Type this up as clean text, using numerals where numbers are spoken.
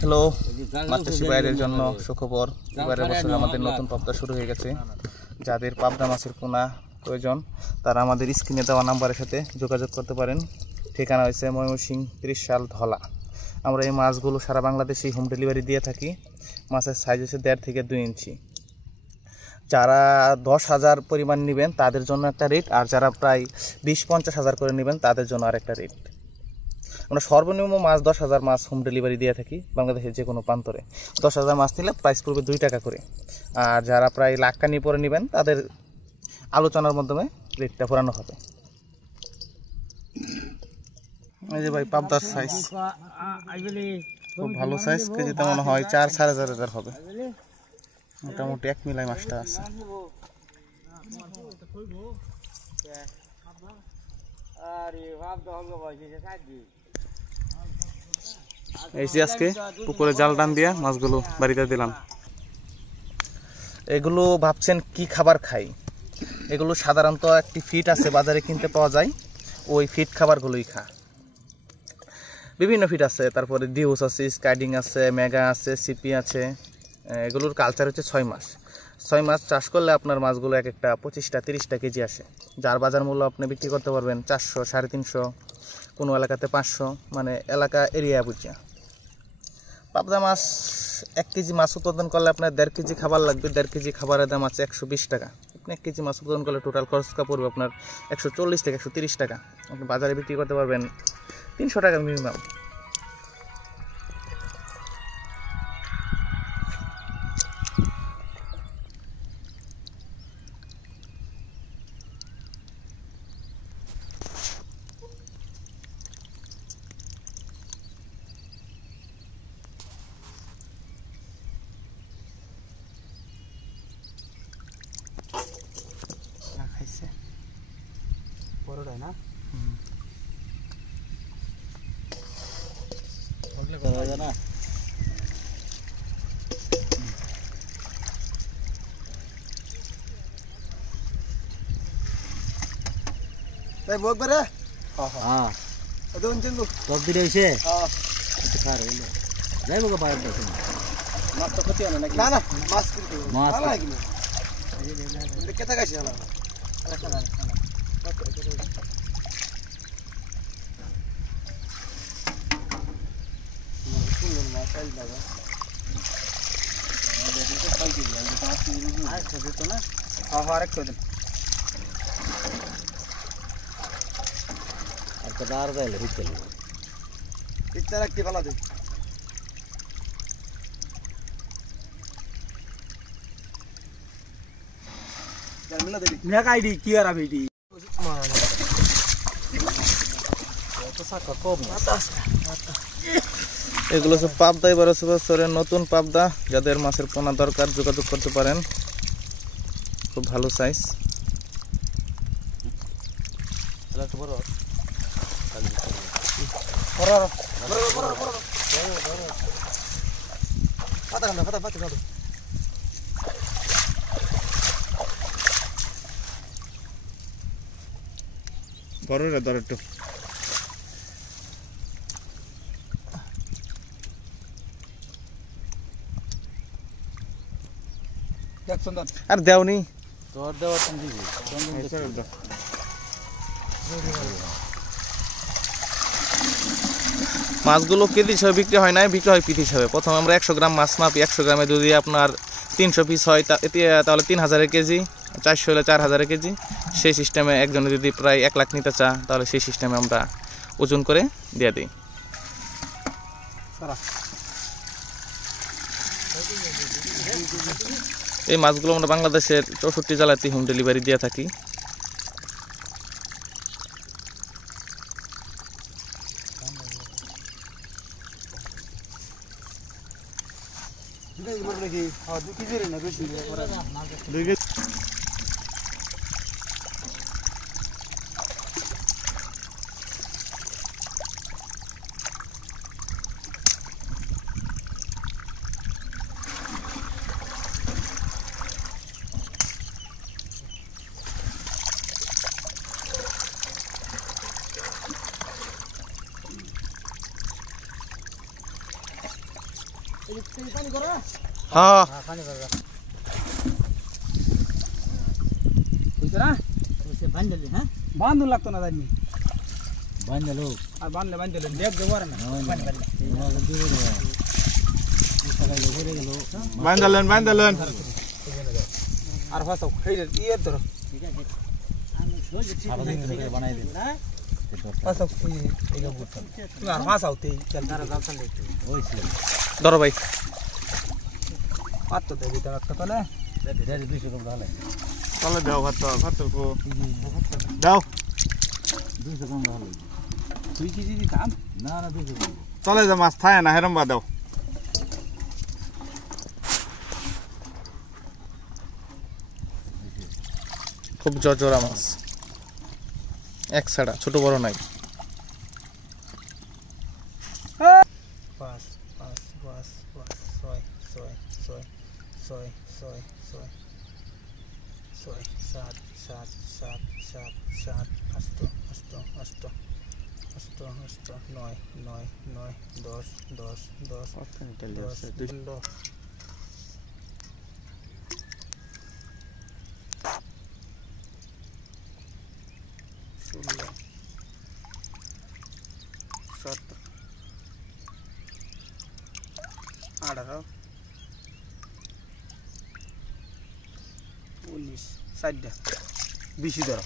Hello, মাছচাষী ভাইদের জন্য সুখবর। এবারের বছর আমাদের নতুন পাবদা শুরু হয়ে গেছে। যাদের পাবদা মাছের পোনা প্রয়োজন তারা আমাদের স্ক্রিনে দেওয়া নাম্বারের সাথে যোগাযোগ করতে পারেন। ঠিকানা হয়েছে ময়মনসিংহ 30 সাল ধলা। আমরা এই মাছগুলো সারা বাংলাদেশেই হোম ডেলিভারি দিয়ে থাকি। মাছের সাইজ হচ্ছে 1.5 থেকে 2 ইঞ্চি। যারা 10,000 পরিমাণ নেবেন তাদের জন্য একটা রেট, আর যারা প্রায় 20-50 হাজার করে নেবেন তাদের জন্য আরেকটা রেট। আমরা সর্বনিম্ন মাছ 10,000 মাছ হোম ডেলিভারি দিয়ে থাকি বাংলাদেশের যে কোনো প্রান্তরে। 10,000 মাছ নিলে প্রাইস পড়বে 2 টাকা করে। আর যারা প্রায় লাখটা নিয়ে পরে নেবেন তাদের আলোচনার মাধ্যমে রেটটা পুরানো হবে। এই যে ভাই পাবদার সাইজ খুব ভালো সাইজ, কেজিতে মনে হয় 4-4.5 হবে। মোটামুটি 1 মিলাই মাছটা আছে। এই যে আজকে পুকুরে জাল টান দিয়া মাছগুলো বাড়িতে দিলাম। এগুলো ভাবছেন কি খাবার খাই? এগুলো সাধারণত একটি ফিড আছে বাজারে কিনতে পাওয়া যায়, ওই ফিড খাবারগুলোই খা। বিভিন্ন ফিড আছে, তারপরে ডিউস আছে, স্কাইডিং আছে, মেগা আছে, সিপি আছে। এগুলোর কালচার হচ্ছে 6 মাস। 6 মাস চাষ করলে আপনার মাছগুলো এক একটা 25-30টা কেজি আসে, যার বাজার মূল্য আপনি বিক্রি করতে পারবেন 400, 350, কোনো এলাকাতে 500, মানে এলাকা এরিয়া বুঝিয়া। পাবদা মাছ 1 কেজি মাছ উৎপাদন করলে আপনার 1.5 কেজি খাবার লাগবে। 1.5 কেজি খাবারের দাম আছে 120 টাকা। আপনি 1 কেজি মাছ উৎপাদন করলে টোটাল খরচ পড়বে আপনার 140 থেকে 130 টাকা। আপনি বাজারে বিক্রি করতে পারবেন 300 টাকা মিনিমাম। খাইছে বড়টাই না? না তাই বক বেরে। হ্যাঁ ওদন চিনলু সব দিলে হইছে। হ্যাঁ একটু খার হইলো যাইবো গো বাইরে দেখুন। মাছ তো ক্ষতি হয় না নাকি? না না, মাছ কিন্তু মাছ লাগে না। এটা কেটা গাইছে না? রাখা না রাখা না। সুন্দর মাছ আই লাগা। দেখি তো পাই কি যায়, মাছ কি রুজু আই খোঁজে তো না। হ্যাঁ হ্যাঁ, আরেক খোঁজে। আর তো দাঁড় যাইলে হিচল ইচ্ছা রাখতে ভালো দে। জানলা দেখি মেক আইডি কি আর আইডি তো সাকা কম বাতাস। এগুলো সব পাবদা, এবার বছরের নতুন পাবদা। যাদের মাছের পোনা দরকার যোগাযোগ করতে পারেন। খুব ভালো সাইজ। বড় ধর একটু। আর দেওনি তোর দেওয়া মাছগুলো কেজি হিসাবে বিক্রি হয় নাই, বিক্রি হয় পিস হিসাবে। প্রথমে আমরা 100 গ্রাম মাছ মাপি। 100 গ্রামে যদি আপনার 300 পিস হয় তাহলে 3000 কেজি, 400 হলে 4000 কেজি। সেই সিস্টেমে একজনে যদি প্রায় 1 লাখ নিতে চা তাহলে সেই সিস্টেমে আমরা ওজন করে দিয়ে দিই। এই মাছগুলো আমরা বাংলাদেশের 64 জেলাতে হোম ডেলিভারি দিয়ে থাকি। হ্যাঁ বান্ধন লাগতো না জানি বান্ধলো আর বান্ধলে বান্ধলে দেব দেওয়ার না বান্দালেন আর ফাসাও খাইলে ইয়ে ধরো বানাই দিন ফাসাও এই বুঝছ তুমি আর ফাসাও তেই চল তারা জাল চলে ওইছে ধরো ভাই পাত তো দেবি তার একটা তলে রেডি 200 কম ঢালে তাহলে দাও ভাত কো দাও 200 কম ঢালে 2 কেজি দিতাম না না 200 কম তাহলে যে মাছ থাকে না হেরম বা দাও খুব জজরা মাছ এক ছাড়া ছোট বড় নাই পাঁচ পাঁচ পাঁচ পাঁচ ছয় ছয় ছয় ছয় ছয় ছয় ছয় সাত সাত সাত সাত সাত আষ্ট আষ্ট আষ্ট আষ্ট আষ্ট নয় নয় নয় 10 10 10 10 16 17 18 19 60 বেশি ধরো